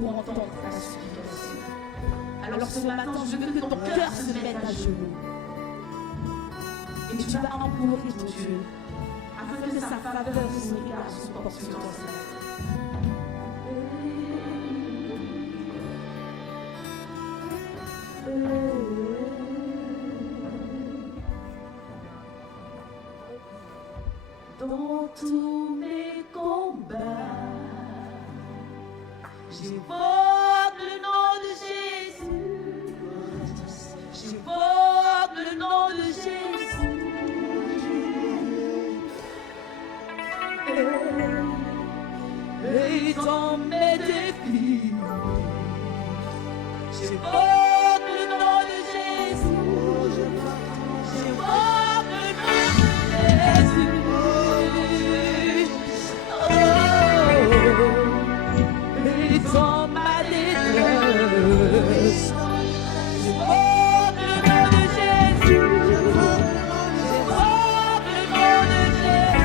pour entendre ta supplication. Alors ce matin, je veux que ton cœur se mette à genoux. Et tu vas implorer ton Dieu, afin que sa faveur et son égard se portent sur toi ce matin. Dans tous mes combats, j'évoque le nom de Jésus. J'évoque le nom de Jésus. Et dans mes défis, j'évoque le nom de Jésus. J'évoque le nom de Jésus. Et dans ma détresse, j'évoque le nom de Jésus. J'évoque le nom de Jésus.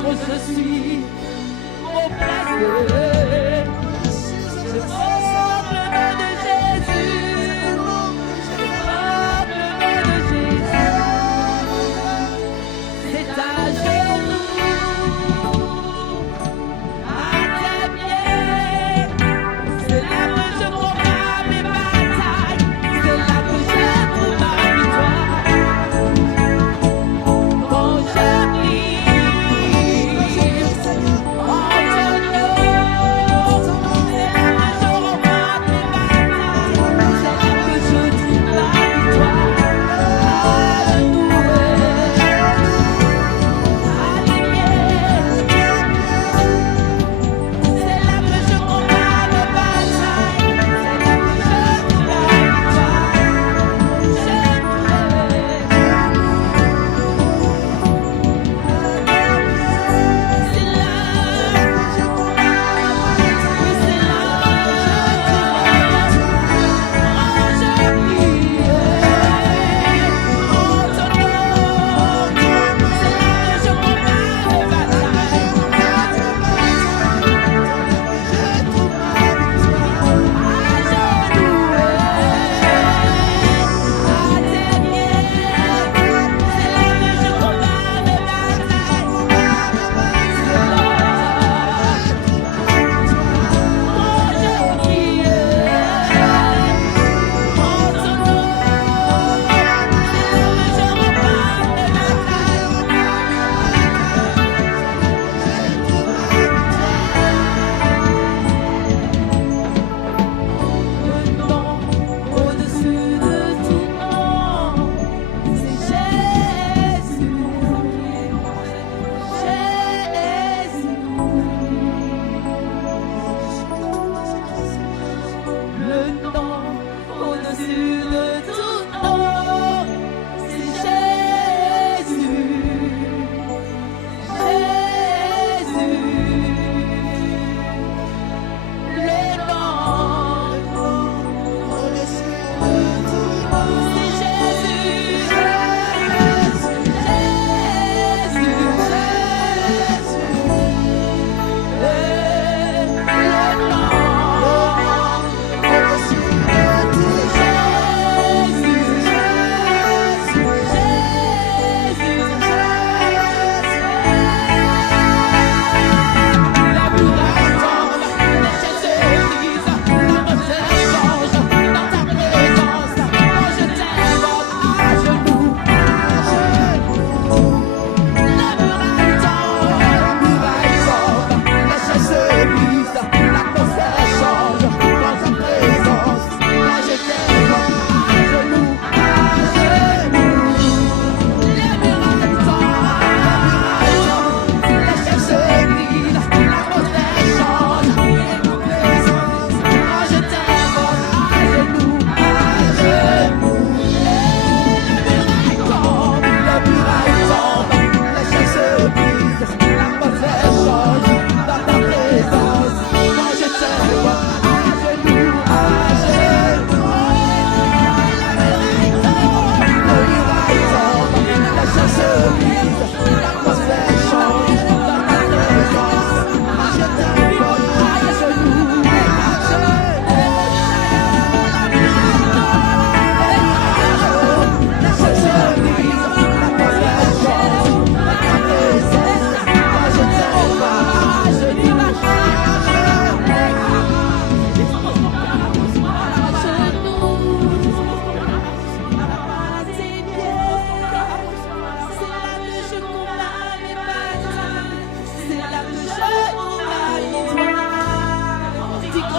Oh, je suis oppressé. J'évoque le nom de Jésus. J'évoque le nom de Jésus. C'est à genoux, à tes pieds. C'est là que je combats mes batailles. C'est là que je trouve ma victoire. Quand je prie en ton nom,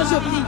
je prie.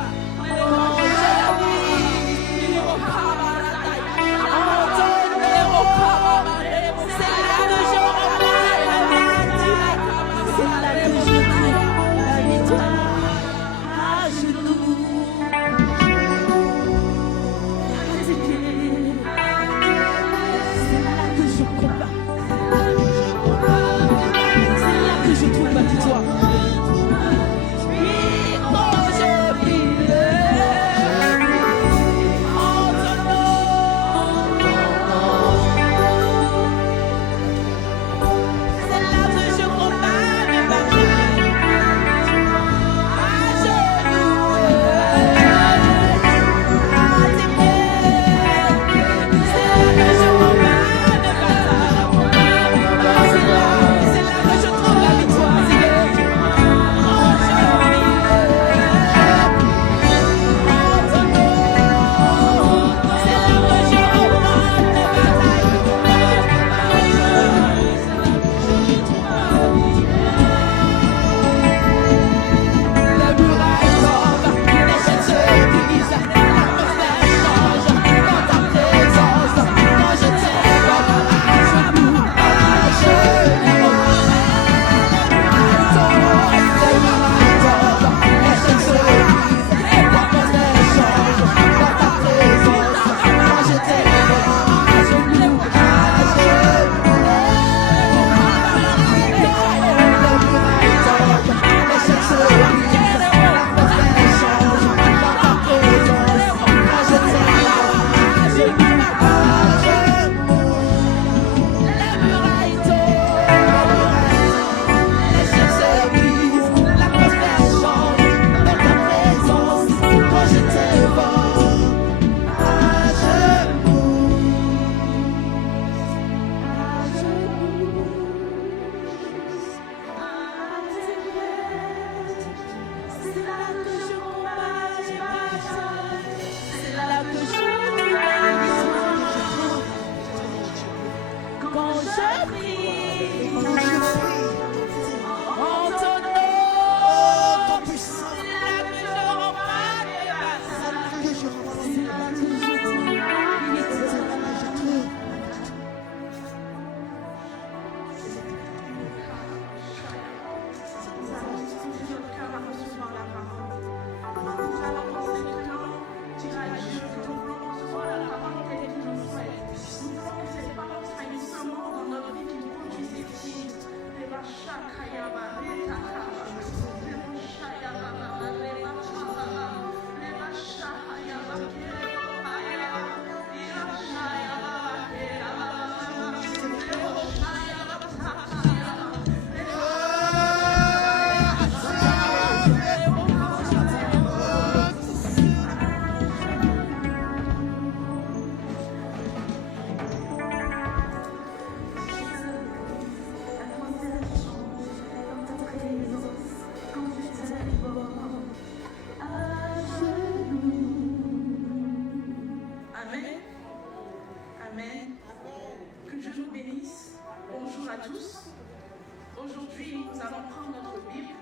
Aujourd'hui, nous allons prendre notre Bible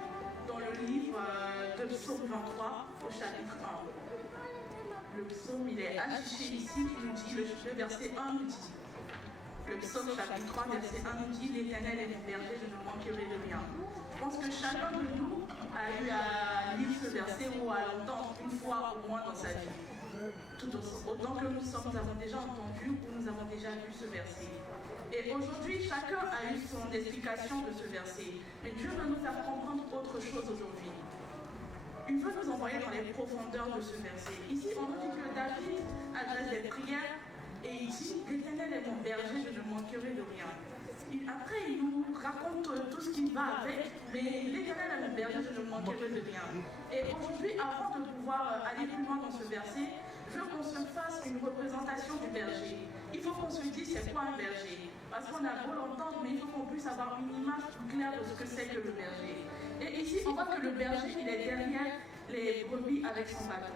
dans le livre de Psaume 23 au chapitre 1. Le psaume, il est affiché ici, qui nous dit, le verset 1 nous dit, le psaume chapitre 3, verset 1 nous dit, l'Éternel est mon berger, je ne manquerai de rien. Je pense que chacun de nous a eu à lire ce verset ou à l'entendre une fois au moins dans sa vie. Tout autant que nous avons déjà entendu ou nous avons déjà lu ce verset. Et aujourd'hui, chacun a eu son explication de ce verset. Mais Dieu veut nous faire comprendre autre chose aujourd'hui. Il veut nous envoyer dans les profondeurs de ce verset. Ici, on nous dit que David adresse des prières et il dit « L'Éternel est mon berger, je ne manquerai de rien ». Après, il nous raconte tout ce qui va avec, mais l'Éternel est mon berger, je ne manquerai de rien. Et aujourd'hui, avant de pouvoir aller plus loin dans ce verset, je veux qu'on se fasse une représentation du berger. Il faut qu'on se dise c'est quoi un berger. Parce qu'on a beau l'entendre, mais il faut qu'on puisse avoir une image plus claire de ce que c'est que le berger. Et ici, on voit que le berger, il est derrière les brebis avec son bâton.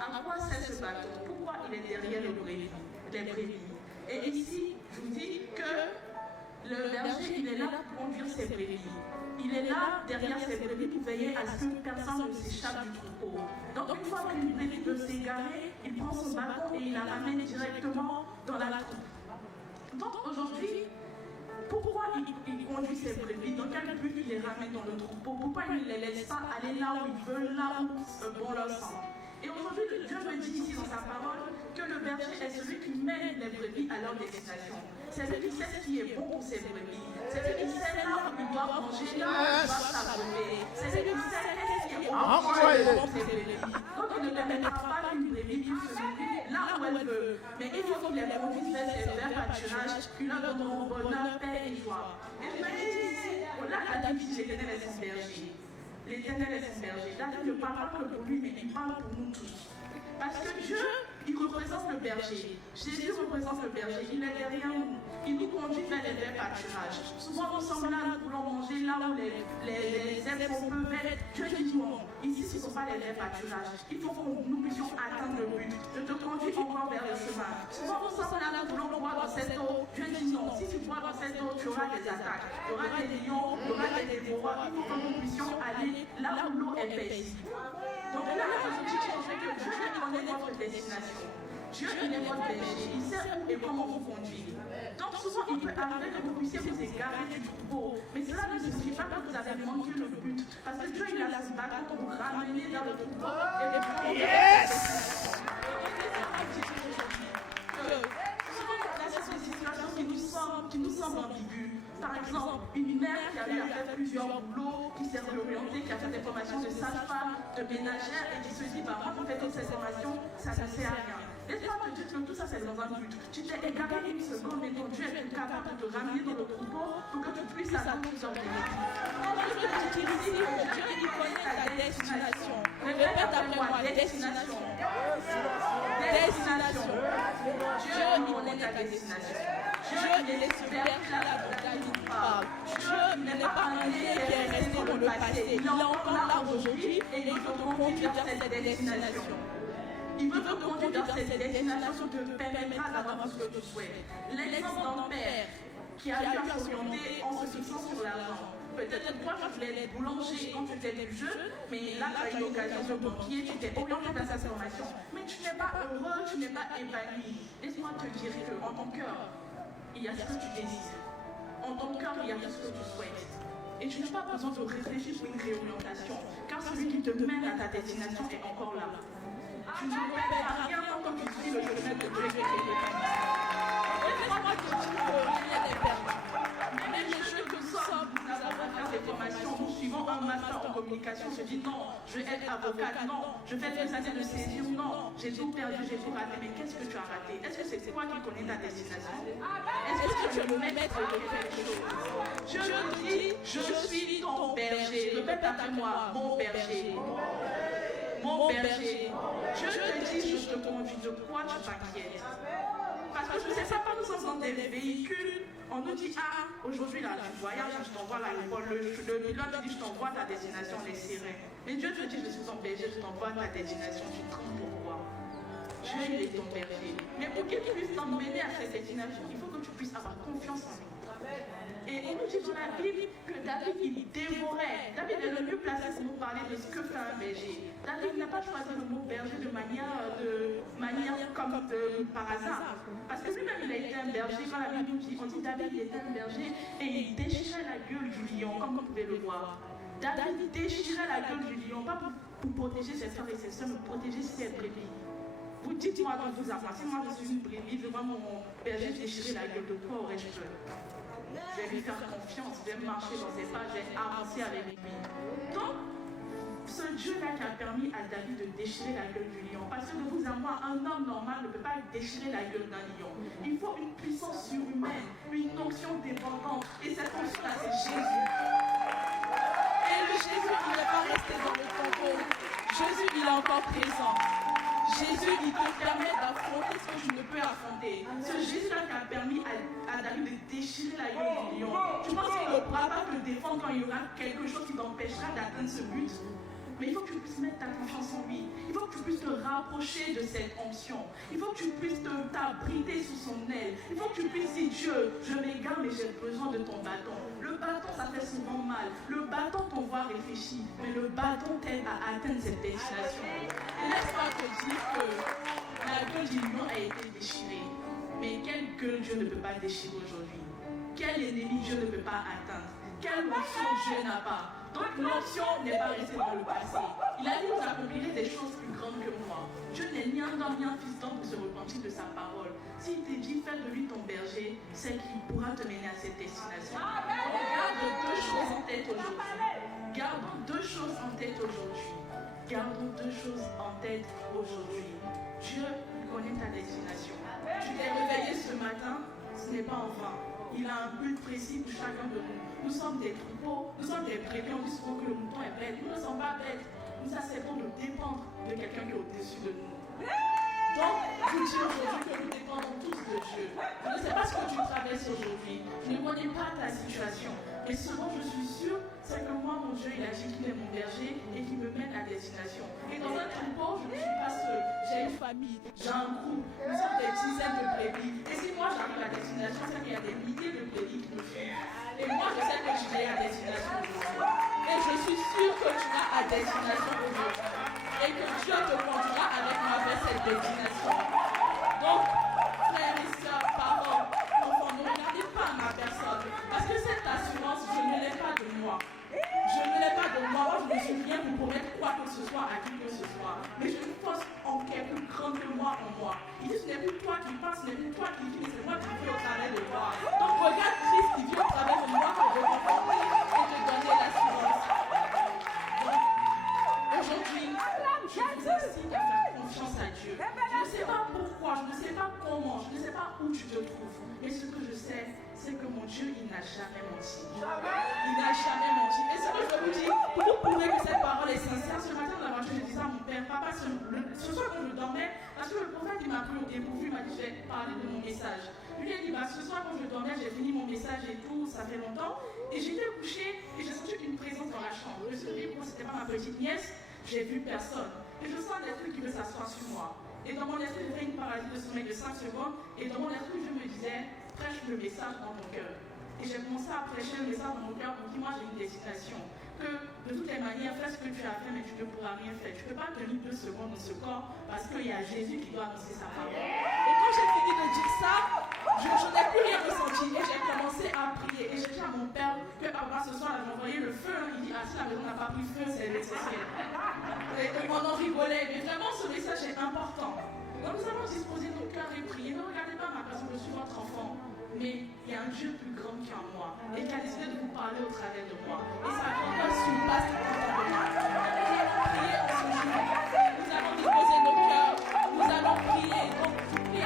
À quoi sert ce bâton? Pourquoi il est derrière les brebis? Et ici, je vous dis que le berger, il est là pour conduire ses brebis. Il est là derrière ses brebis pour veiller veiller à ce que personne ne s'échappe du troupeau. Donc une fois qu'une brebis peut s'égarer, il prend son bâton et il la ramène directement dans la troupe. Donc aujourd'hui, pourquoi il conduit ses brebis? Dans quel but il les ramène dans le troupeau? Pourquoi il ne les laisse pas aller là où ils veulent, là où bon leur sang? Et aujourd'hui, Dieu me dit ici dans sa parole que le berger est celui qui mène les brebis à leur destination. C'est lui qui sait ce qui est bon pour ses brebis. C'est lui qui sait là où ils doivent manger, là où ils doivent s'abreuver. C'est lui qui sait ce qui est bon pour ses brebis. Donc il ne permettra pas qu'une brebis puisse se nourrir là où elle veut. Mais il faut qu'il les conduise vers ses verts pâturages qui leur donneront bonheur, paix et joie. Et je me dis ici, là, David, l'Éternel est son berger. L'Éternel est son berger. David ne parle pas que pour lui, mais il parle pour nous tous. Parce que Dieu, il représente le berger. Jésus représente le berger. Il est derrière nous. Il nous conduit vers les verts pâturages. Souvent, nous sommes là, nous voulons manger là où les herbes sont peu vertes. Dieu dit non. Ici, ce ne sont pas les verts pâturages. Il faut que nous puissions atteindre le but. Je te conduis encore vers le chemin. Souvent, nous sommes là, nous voulons boire dans cette eau. Dieu dit non. Si tu bois dans cette eau, tu auras des attaques. Tu auras des lions, tu auras des dévoreurs. Il faut que nous puissions aller là où l'eau est paisible. Donc là, je dis que Dieu connaît votre destination. Dieu il est votre berger, il sait où et comment vous conduire. Donc souvent, il peut arriver que vous puissiez vous égarer du troupeau. Mais cela ne signifie pas que vous avez manqué le but. Parce que Dieu, il a son bâton pour vous ramener dans le troupeau et les prendre. Yes! Qui nous semble ambiguë. Par exemple, une mère qui avait fait plusieurs boulots, qui s'est réorientée, qui a fait des formations de sage-femme, de ménagère et qui se dit, bah moi, pour faire toutes ces formations, ça ne sert à rien. Laisse-moi te dire que tout ça, c'est dans un but. Tu t'es égaré une seconde, mais ton Dieu est capable de te ramener dans le troupeau pour que tu puisses atteindre plusieurs bénéfices. Je veux te dire ici que Dieu, il connaît ta destination. Répète après moi, destination. Destination. Dieu connaît ta destination. Dieu n'est pas là dont David parle. Dieu n'est pas un Dieu qui est resté dans le passé. Il est encore là aujourd'hui et il veut te conduire vers cette destination. Il veut te conduire vers cette destination qui te permettra d'avoir ce que tu souhaites. L'exemple d'un père qui a eu à s'orienter en se fixant sur l'argent. Peut-être toi, tu voulais être boulanger quand tu étais plus jeune, mais là, tu as eu l'occasion de banquier, tu t'es orienté vers cette formation. Mais tu n'es pas heureux, tu n'es pas épanoui. Laisse-moi te dire qu'en ton cœur, il y a ce que tu désires. En ton cœur, il y a tout ce que tu souhaites. Et tu n'as pas besoin de réfléchir sur une réorientation, car celui qui te mène à ta destination est encore là. Tu ne perds rien tant que tu suis le chemin de Dieu qui est laisse-moi te dire que rien n'est perdu. Même les jeunes que nous avons fait des formations, nous suivons un master en communication, se dit non, je vais être avocate, non, je fais des années de césure, non, j'ai tout perdu, j'ai tout raté. Mais qu'est-ce que tu as raté? Est-ce que c'est toi qui connais ta destination? Est-ce que tu es le maître de quelque chose? Je te dis, je suis ton berger. Répète après moi, mon berger. Mon berger. Je te dis, je te conduis. De quoi tu t'inquiètes? Parce que je ne sais pas, nous sommes dans des véhicules, on nous dit, ah, aujourd'hui là, tu voyages, je t'envoie là, le pilote dit, je t'envoie ta destination, les sirènes. Mais Dieu te dit, je suis ton berger, je t'envoie ta destination, tu trembles pourquoi? Dieu, il est ton berger. Mais pour qu'il puisse t'emmener à cette destination, il faut que tu puisses avoir confiance en lui. Et on nous dit dans la Bible que David, il dévorait. David est le mieux placé pour nous parler de ce que fait un berger. David n'a pas choisi le mot berger de manière comme par hasard. Parce que lui-même, il a été un berger. Quand la Bible nous dit, on dit David, il était un berger et il déchirait la gueule du lion, comme vous pouvez le voir. David déchirait la gueule du lion, pas pour protéger ses frères et ses soeurs, mais pour protéger ses brebis. Vous dites-moi quand vous avancez, moi je suis une brebis, je vois mon berger déchirer la gueule, de quoi aurais-je peur? Je vais lui faire confiance, je vais marcher dans ses pas, je vais avancer avec lui. Donc, ce Dieu-là qui a permis à David de déchirer la gueule du lion, parce que de vous à moi, un homme normal ne peut pas déchirer la gueule d'un lion. Il faut une puissance surhumaine, une onction dépendante, et cette onction-là, c'est Jésus. Et le Jésus, il n'est pas resté dans le tombeau. Jésus, il est encore présent. Jésus, il te permet d'affronter ce que tu ne peux affronter. Ce Jésus-là qui a permis à David de déchirer la gueule du lion. Tu penses qu'il ne pourra pas te défendre quand il y aura quelque chose qui t'empêchera d'atteindre ce but? Mais il faut que tu puisses mettre ta confiance en lui. Il faut que tu puisses te rapprocher de cette onction. Il faut que tu puisses t'abriter sous son aile. Il faut que tu puisses dire, Dieu, je m'égare, mais j'ai besoin de ton bâton. Le bâton, ça fait souvent mal. Le bâton t'envoie réfléchir, mais le bâton t'aide à atteindre cette destination. Et laisse-moi te dire que la gueule du lion a été déchirée. Mais quelle gueule Dieu ne peut pas déchirer aujourd'hui? Quel ennemi Dieu ne peut pas atteindre? Quelle option Dieu n'a pas? Donc l'option n'est pas restée dans le passé. Il a dit, vous accomplirez des choses plus grandes que moi. Dieu n'est ni un homme ni un fiston pour se repentir de sa parole. S'il te dit, fais de lui ton berger, c'est qu'il pourra te mener à cette destination. Donc garde deux choses en tête aujourd'hui. Gardons deux choses en tête aujourd'hui. Gardons deux choses en tête aujourd'hui. Dieu connaît ta destination. Tu t'es réveillé ce matin, ce n'est pas en vain. Il a un but précis pour chacun de nous. Nous sommes des troupeaux, nous sommes des brebis. On dit souvent que le mouton est bête. Nous ne sommes pas bêtes. Nous acceptons de dépendre de quelqu'un qui est au-dessus de nous. Donc, je dis aujourd'hui que nous dépendons tous de Dieu. Je ne sais pas ce que tu traverses aujourd'hui. Je ne connais pas ta situation. Mais ce dont je suis sûre, c'est que moi, mon Dieu, il a dit qu'il est mon berger et qu'il me mène à destination. Et dans un troupeau, je ne suis pas seule. J'ai une famille, j'ai un groupe, nous sommes des dizaines de brebis. Et si moi j'arrive à destination, c'est qu'il y a des milliers de brebis qui me suivent. Et moi, je sais que tu es à destination aujourd'hui. Et je suis sûre que tu vas à destination aujourd'hui. Et que Dieu te conduira avec moi vers cette destination. Donc, frères et sœurs, parents, enfants, ne regardez pas ma personne. Parce que cette assurance, je ne l'ai pas de moi. Je ne l'ai pas de moi. Moi, je ne suis rien pour promettre quoi que ce soit à qui que ce soit. Mais j'ai une force en qui est plus grande que moi en moi. Il dit, ce n'est plus toi qui parles, ce n'est plus toi qui vis, c'est moi qui vis au travers de toi. Donc, regarde Christ qui vit au travers de moi pour te rencontrer et te donner l'assurance. Aujourd'hui, je vous incite à faire confiance à Dieu. Je ne sais pas pourquoi, je ne sais pas comment, je ne sais pas où tu te trouves. Mais ce que je sais, c'est que mon Dieu, il n'a jamais menti. Il n'a jamais menti. Et ce que je vous dis, pour vous prouver que cette parole est sincère, ce matin dans la voiture, je disais à mon père, papa, ce soir quand je dormais, parce que le prophète il m'a pris au dépourvu, il m'a dit, je vais parler de mon message. Je lui ai dit, ce soir quand je dormais, j'ai fini mon message et tout, ça fait longtemps. Et j'étais couchée et j'ai senti une présence dans la chambre. Je me suis dit, bon, c'était pas ma petite nièce, j'ai vu personne. Et je sens des trucs qui veulent s'asseoir sur moi. Et dans mon esprit, j'ai fait une paralysie de sommeil de 5 secondes. Et dans mon esprit, je me disais, prêche le message dans ton cœur. Et j'ai commencé à prêcher le message dans mon cœur pour dire, moi j'ai une destination. Que de toutes les manières, fais ce que tu as fait, mais tu ne pourras rien faire. Tu ne peux pas tenir 2 secondes dans ce corps parce qu'il y a Jésus qui doit annoncer sa parole. Et quand j'ai fini de dire ça, je n'ai plus rien ressenti. Et j'ai commencé à prier. Et j'ai dit à mon père que ce soir, j'ai envoyé le feu. Il dit, si la maison n'a pas pris feu, c'est l'essentiel. Et on en rigolait. Mais vraiment, ce message est important. Donc nous allons disposer nos cœurs et prier. Ne regardez pas ma personne, je suis votre enfant. Mais il y a un Dieu plus grand qu'en moi et qui a décidé de vous parler au travers de moi. Et sa grandeur surpasse tout entendement. Nous allons prier en ce jour. Nous allons disposer nos cœurs. Nous allons prier. Donc, priez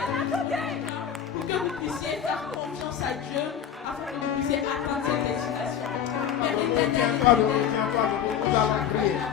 pour que vous puissiez faire confiance à Dieu afin que vous puissiez atteindre cette destination. Père éternel, nous allons prier.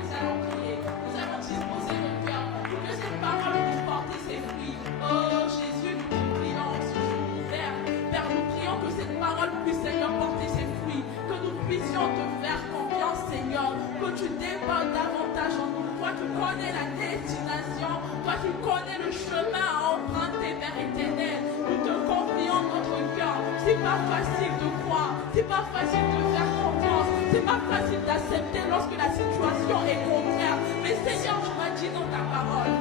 Nous allons disposer nos cœurs pour que cette parole puisse porter ses fruits. Oh Jésus, nous prions ce jour ouvert. Père, nous prions que cette parole puisse, Seigneur, porter ses fruits. Que nous puissions te faire confiance, Seigneur. Que tu débordes davantage en nous. Toi qui connais la destination. Toi qui connais le chemin à emprunter, Père éternel. Nous te confions notre cœur. C'est pas facile de croire. C'est pas facile de faire confiance. C'est pas facile d'accepter lorsque la situation est contraire. Mais Seigneur, tu m'as dit dans ta parole,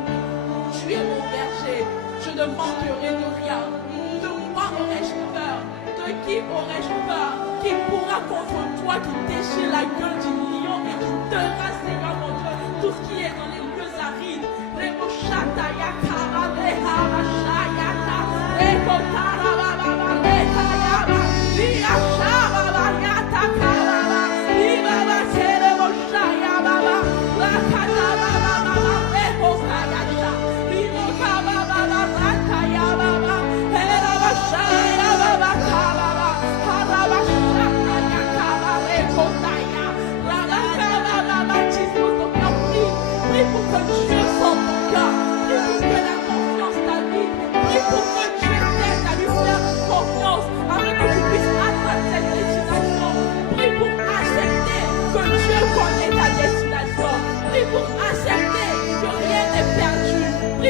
tu es mon berger. Je ne manquerai de rien. De quoi aurais-je peur? De qui aurais-je peur? Qui pourra contre toi qui déchire la gueule du lion et qui te rase, Seigneur mon Dieu, tout ce qui est dans les lieux arides. Baba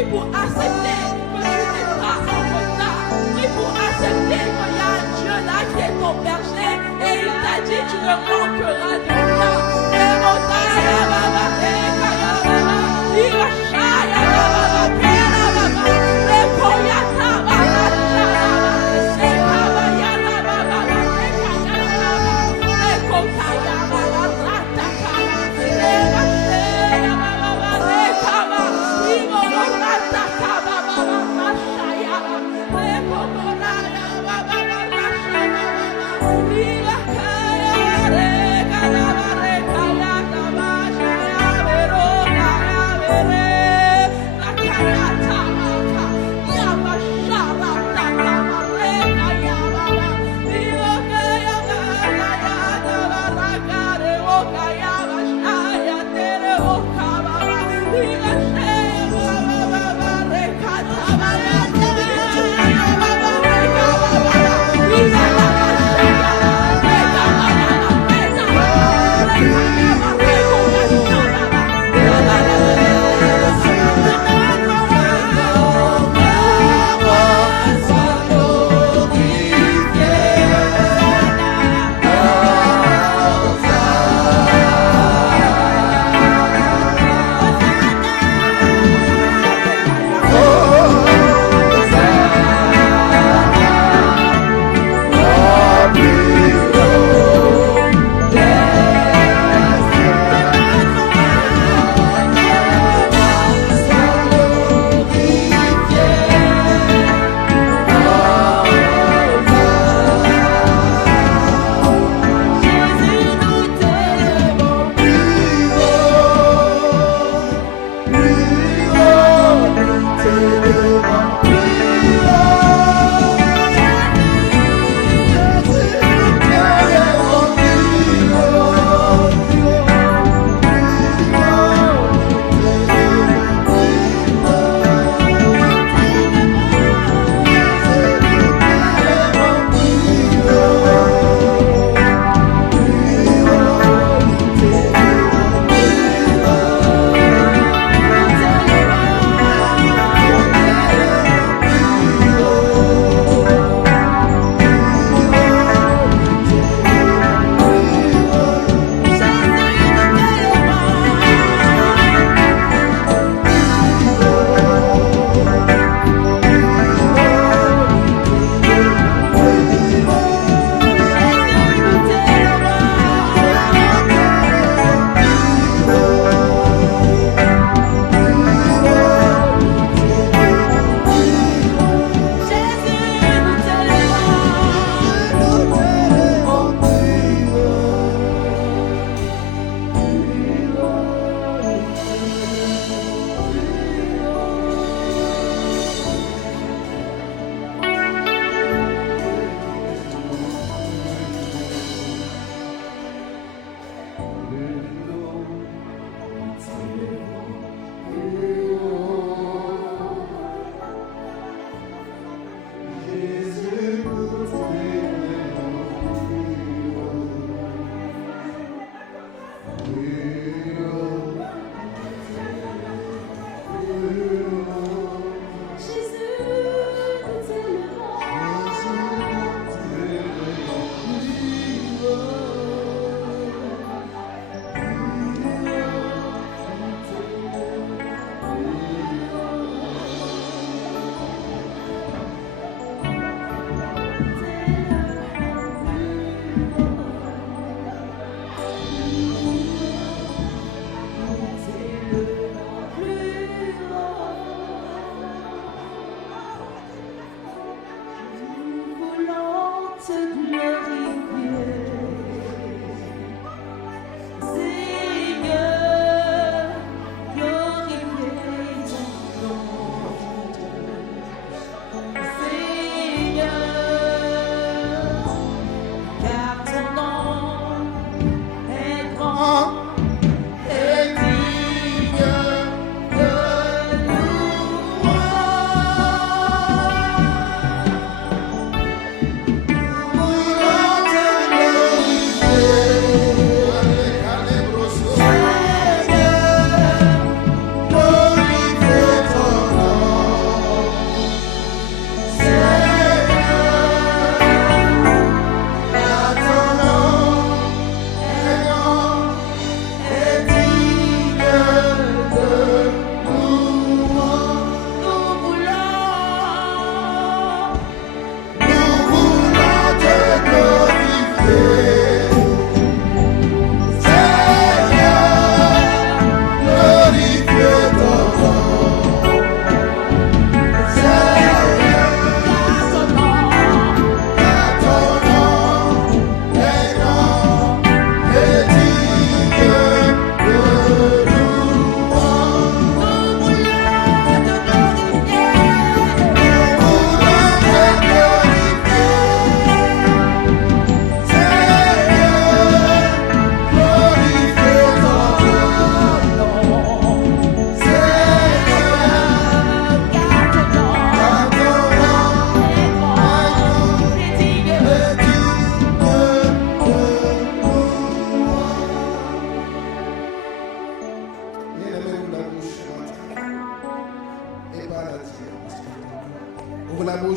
pour accepter que tu n'es pas en retard. Prie pour accepter qu'il y a un Dieu là qui est ton berger et il t'a dit tu ne manqueras de rien. Viva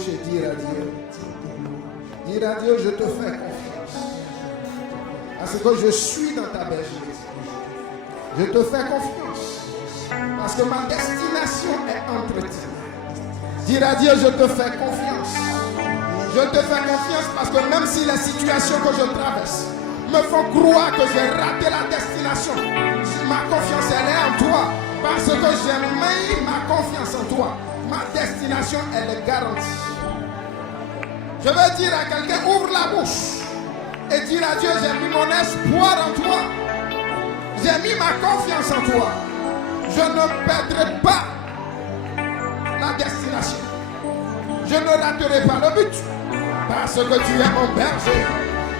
bouche et dire à Dieu. Dire à Dieu, je te fais confiance. Parce que je suis dans ta bergerie. Je te fais confiance. Parce que ma destination est entre tes mains. Dire à Dieu, je te fais confiance. Je te fais confiance parce que même si les situations que je traverse me font croire que j'ai raté la destination, ma confiance elle est en toi. Parce que j'ai mis ma confiance en toi. Ma destination elle est garantie. Je veux dire à quelqu'un, ouvre la bouche et dire à Dieu, j'ai mis mon espoir en toi. J'ai mis ma confiance en toi. Je ne perdrai pas la destination. Je ne raterai pas le but. Parce que tu es mon berger.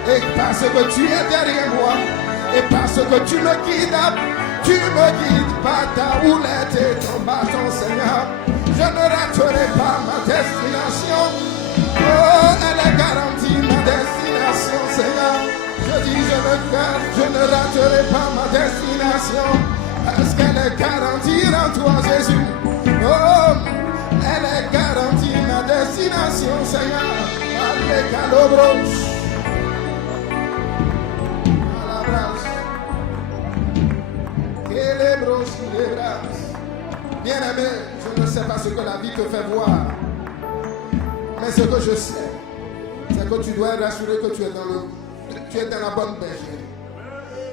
Et parce que tu es derrière moi. Et parce que tu me guides par ta houlette et ton bâton, Seigneur. Je ne raterai pas ma destination. Oh, elle est garantie, ma destination, Seigneur. Je dis, je ne raterai pas ma destination. Parce qu'elle est garantie en toi, Jésus. Oh, elle est garantie, ma destination, Seigneur. Allez, calobros. À la brasse. Célébros, célébras. Bien-aimé, je ne sais pas ce que la vie te fait voir. Mais ce que je sais, c'est que tu dois être rassuré que tu es dans la bonne bergerie.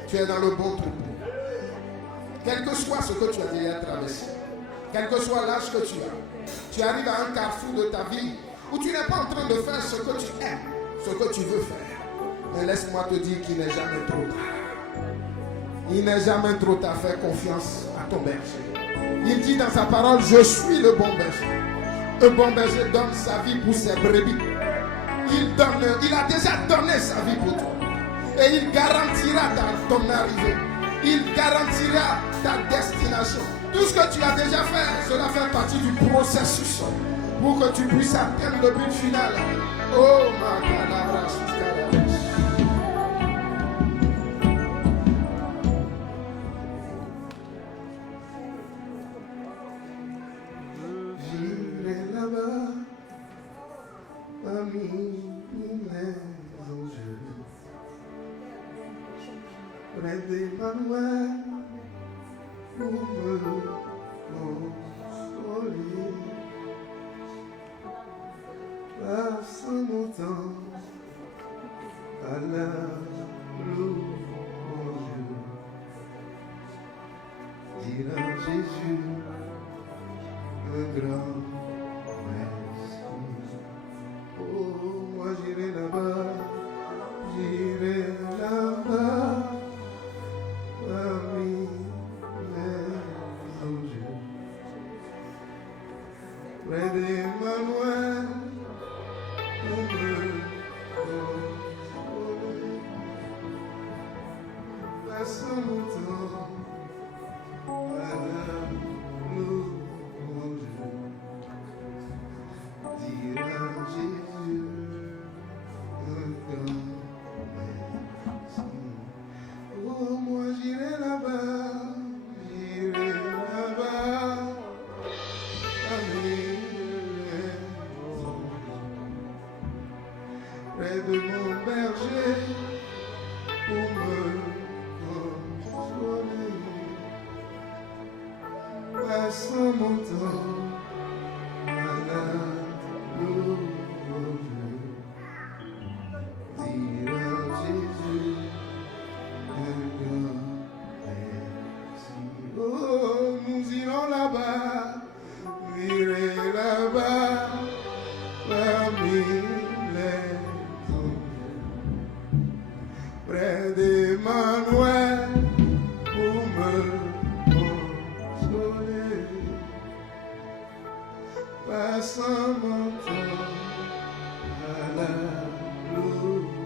Tu es dans le bon troupeau. Quel que soit ce que tu as déjà traversé, quel que soit l'âge que tu arrives à un carrefour de ta vie où tu n'es pas en train de faire ce que tu aimes, ce que tu veux faire. Mais laisse-moi te dire qu'il n'est jamais trop tard. Il n'est jamais trop tard. Fais confiance à ton berger. Il dit dans sa parole, je suis le bon berger. Un bon berger donne sa vie pour ses brebis. Il a déjà donné sa vie pour toi. Et il garantira ton arrivée. Il garantira ta destination. Tout ce que tu as déjà fait, cela fait partie du processus pour que tu puisses atteindre le but final. Oh, ma calabra, j'irai là-bas, parmi les anges, près d'Emmanuel, pour me consoler. Passe mon temps à la louange, dire à Jésus un grand merci. Oh, moi j'irai là-bas, parmi les anges, près d'Emmanuel, pour me consoler. Passe mon temps à la louange, dire à Jésus un grand merci. Oh, moi j'irai là-bas, parmi les anges, près de mon berger, pour me consoler. Passe mon temps à la louange, dire à Jésus un grand merci. Oh, nous irons là-bas, j'irai là-bas, parmi les anges, près d'Emmanuel, pour me consoler. Passe mon temps à la louange,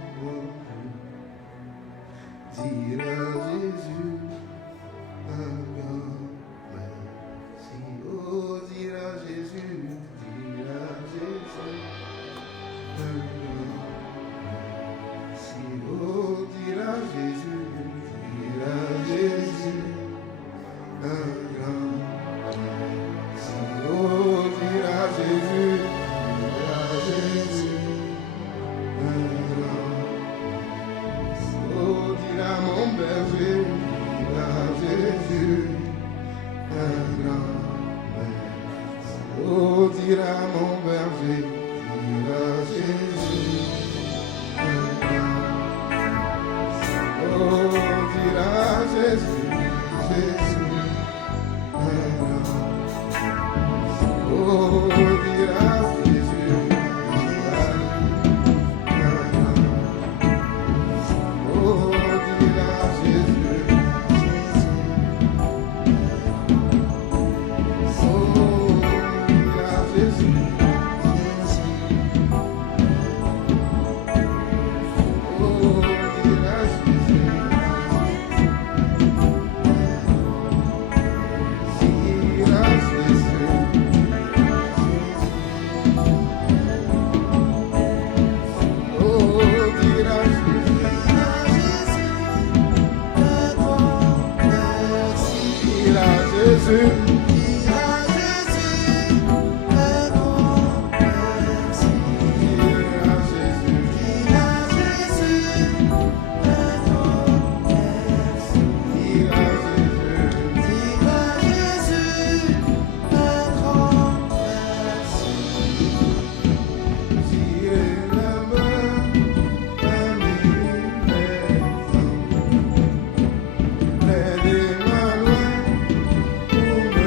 dire à Jésus un grand merci. Oh, dire à Jésus un grand merci. Oh, dire à Jésus un grand merci. Oh, dire à Jésus Jésus. Pour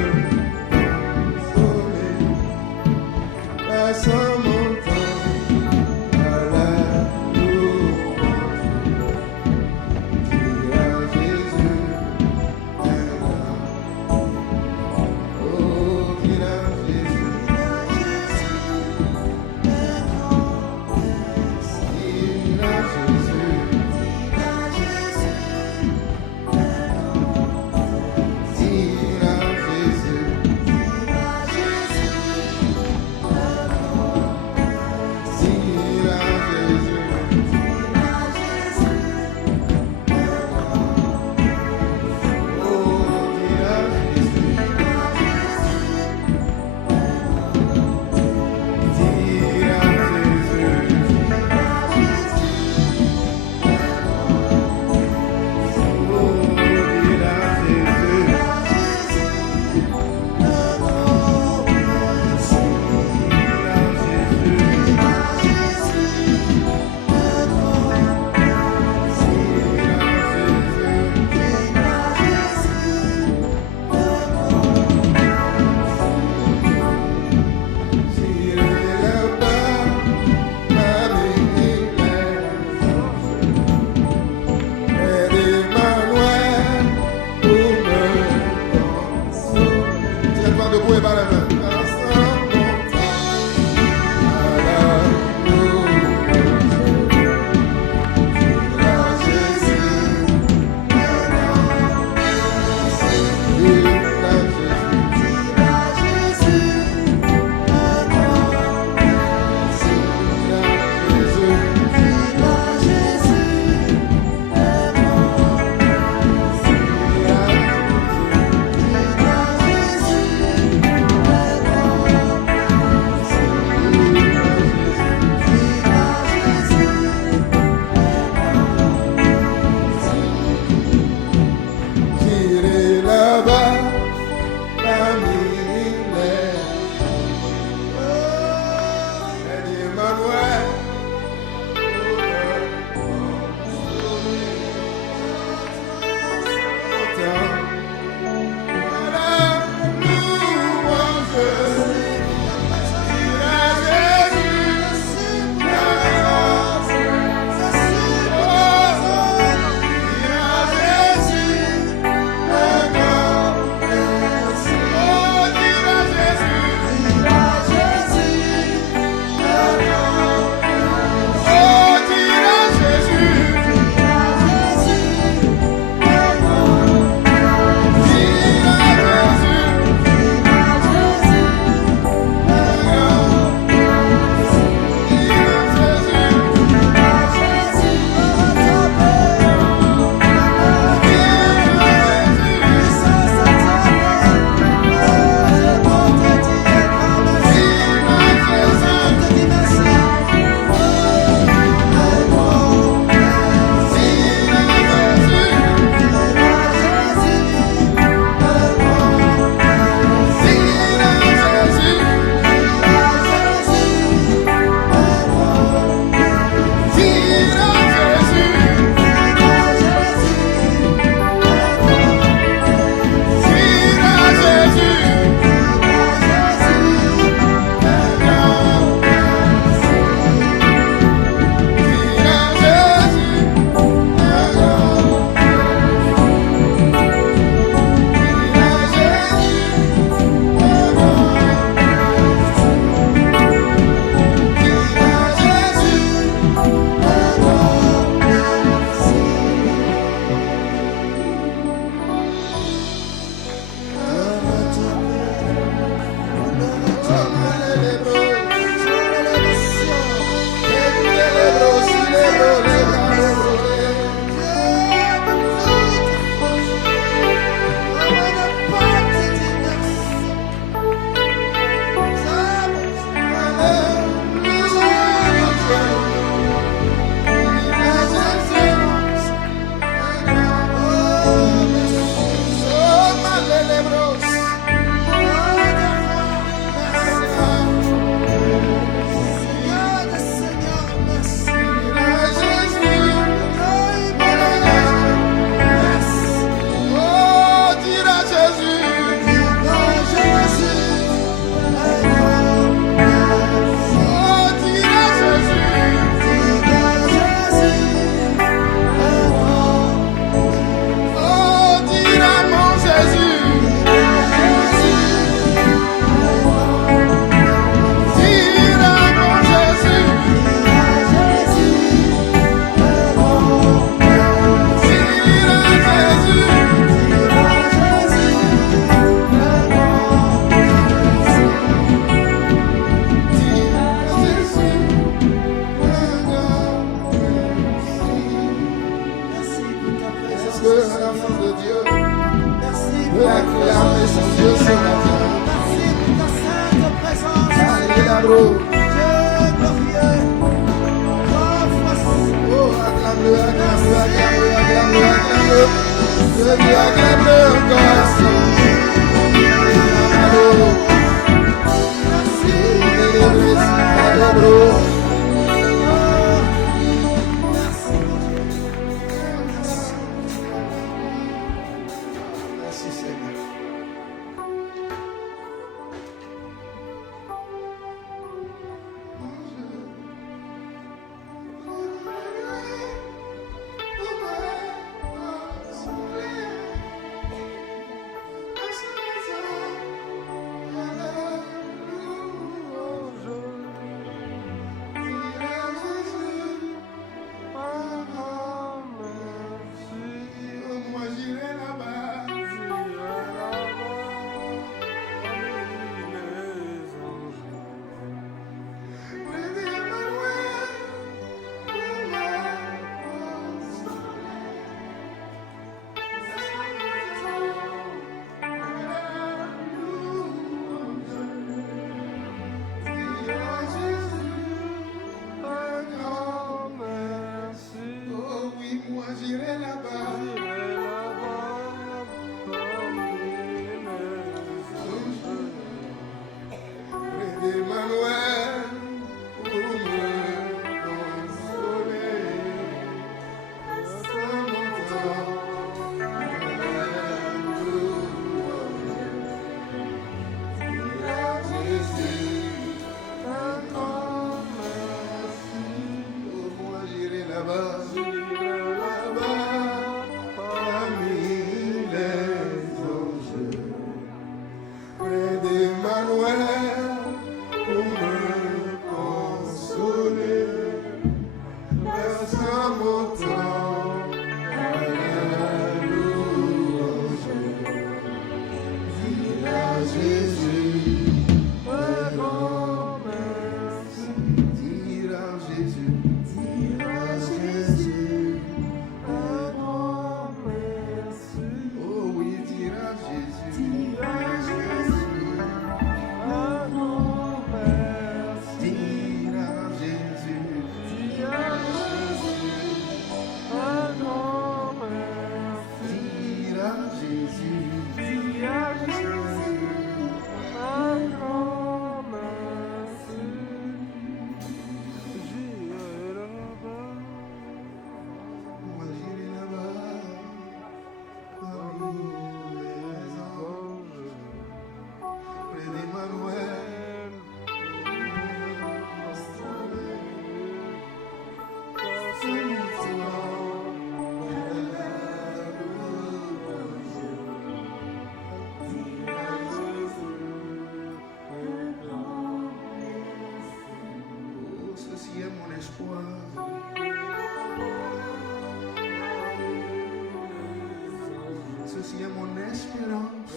Ceci est mon espérance.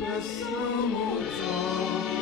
Passons mon temps.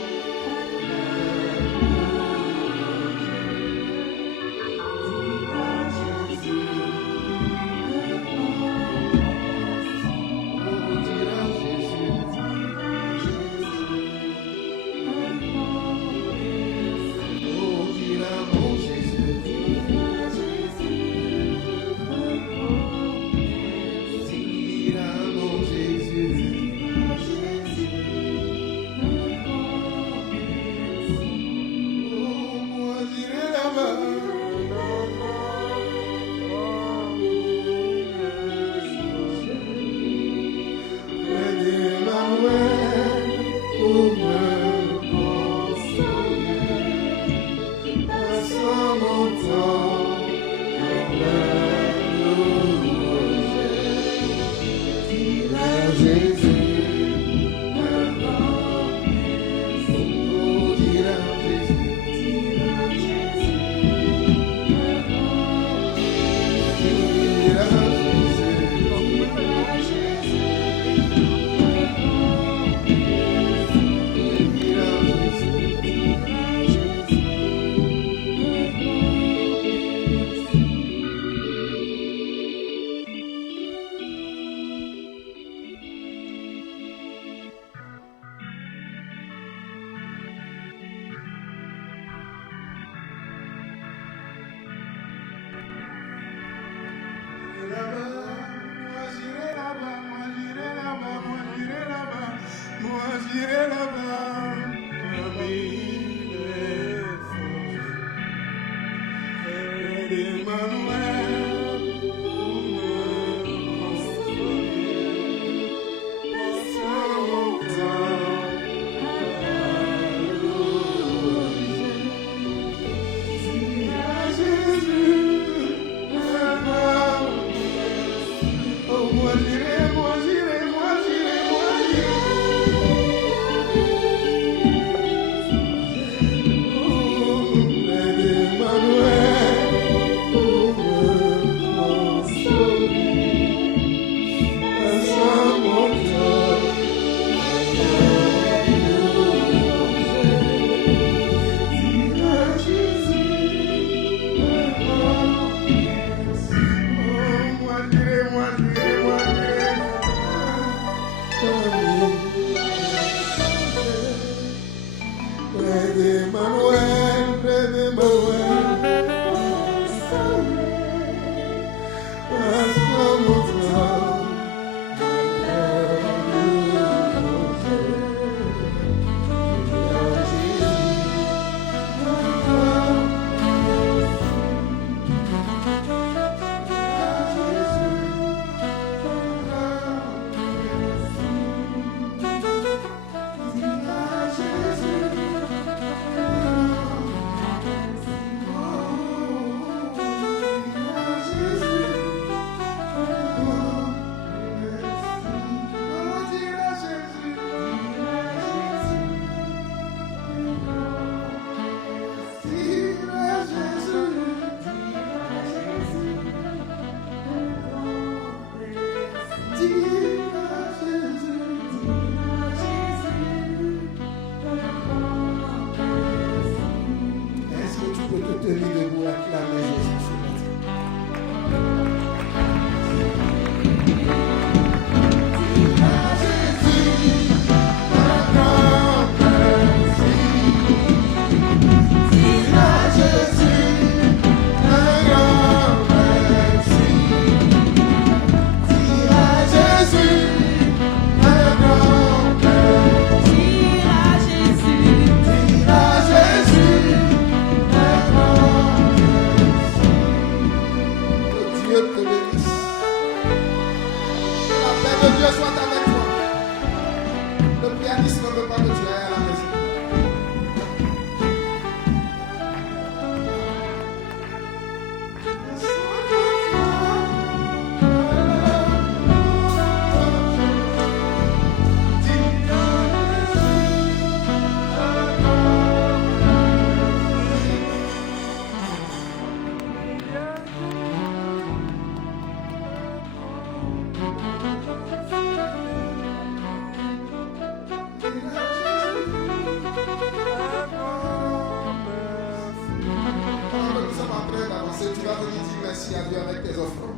Tu vas venir dire merci à Dieu avec tes offrandes.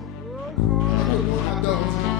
Avec le monde adore.